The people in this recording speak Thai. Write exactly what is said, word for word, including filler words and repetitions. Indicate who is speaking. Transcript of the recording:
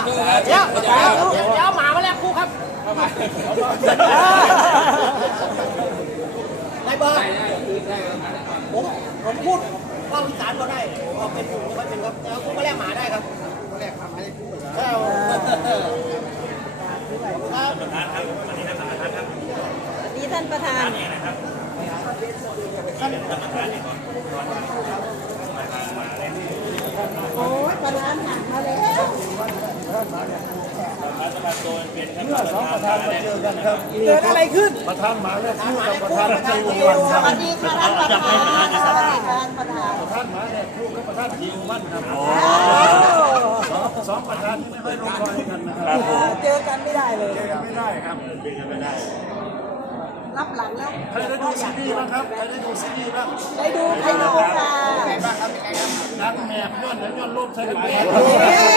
Speaker 1: เดี๋ยวเดี๋ยวเดี๋ยวหมามาแล้วครูครับได้เบอร์ผมผมพูดว่าอีสานก็ได้ก็เป็นผมก็เป็นครับแล้วครูมาแลกหมาได้ครับมาแลกหมาได้ครูครับประธานครับวันนี้ท่านประธานครับ
Speaker 2: นี่ท่านประธานโอ้ยประธานหันมาแล้ว
Speaker 3: เมื่อสองประธานมาเจอกันครับ
Speaker 2: เกิดอะไรขึ้น
Speaker 3: ประธานมาแล้วคู่กับประธานจีววันค
Speaker 2: ส
Speaker 3: รับ
Speaker 2: วัสดีค่ะท่านประธานสวัสดีค่ะประธาน
Speaker 3: ประธานมาแล้วคู่กับประธานจีววันครับสองสองประธานที่ไม่ค่อยลงรอยกันนะครับ
Speaker 2: เจอกันไม่ได้เลย
Speaker 3: เจอกันไม่ได้ครับเจอกันไม่ได้
Speaker 2: รับหลังแล้ว
Speaker 3: ใครได้ดูซีรีส์บ้างครับใครได้ดูซีรีส์บ้าง
Speaker 2: ได้ดูใครดูค่ะ
Speaker 3: นักแมบย้อนย้อนลบใช่ไหม